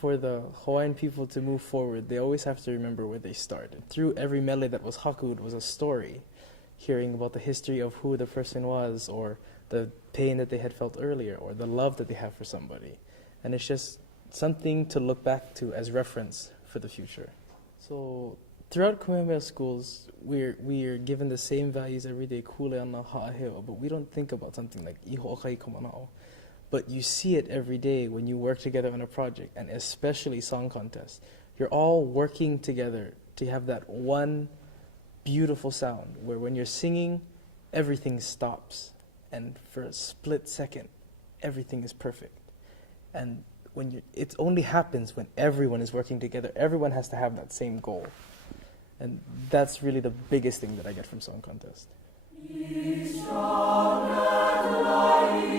for the Hawaiian people to move forward, they always have to remember where they started. Through every mele that was hakud was a story, hearing about the history of who the person was, or the pain that they had felt earlier, or the love that they have for somebody. And it's just something to look back to as reference for the future. So throughout Kamehameha schools, we're given the same values every day, kule ana ha'aheo, but we don't think about something like iho okai kamana'o. But you see it every day when you work together on a project, and especially song contests. You're all working together to have that one beautiful sound where when you're singing, everything stops. And for a split second, everything is perfect. And it only happens when everyone is working together. Everyone has to have that same goal. And that's really the biggest thing that I get from song contest. Be strong and mighty.